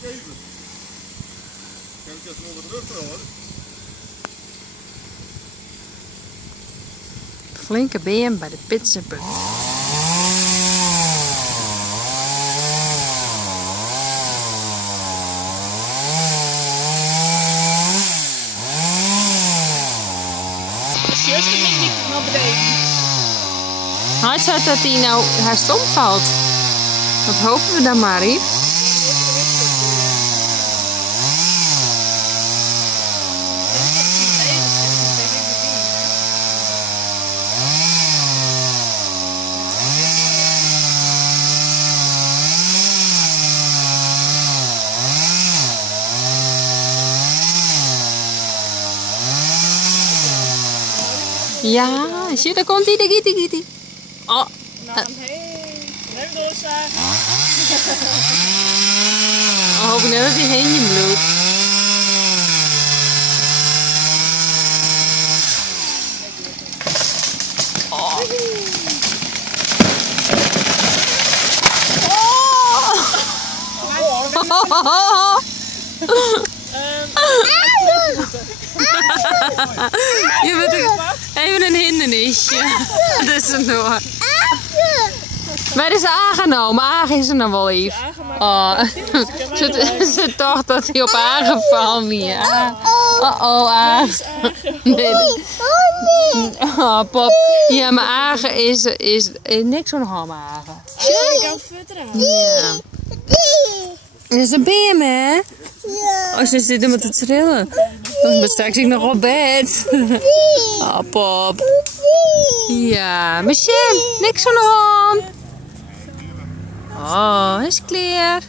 gegeven. Kijk eens nog wat terug hoor. Flinke beer bij de pizzapunt. Juist niet naar beneden. Hij zegt dat hij nou haar stom valt. Wat hopen we dan maar, Yves? Ja, zie je, daar komt hij, daar giet hij. Oh. Naar hem heen. Neem doorzagen. Ik hoop net dat hij heen bloedt. Oh. Oh. Je bent even een hindernisje. Dat is het door. Maar het is aangenomen. Agen is er nog wel lief. Oh. Ze toch dat hij op aangevallen hier. Oh, Agen. Nee. Oh, pop. Ja, maar Agen is niks van ham, Agen. Ik kan vertrouwen. Ja. Dat is een beer, hè? Ja. Oh, ze zit helemaal te trillen. Maar straks ik nog op bed. Oh, pop. Ja, Michelle, niks van de hand. Oh, is klaar.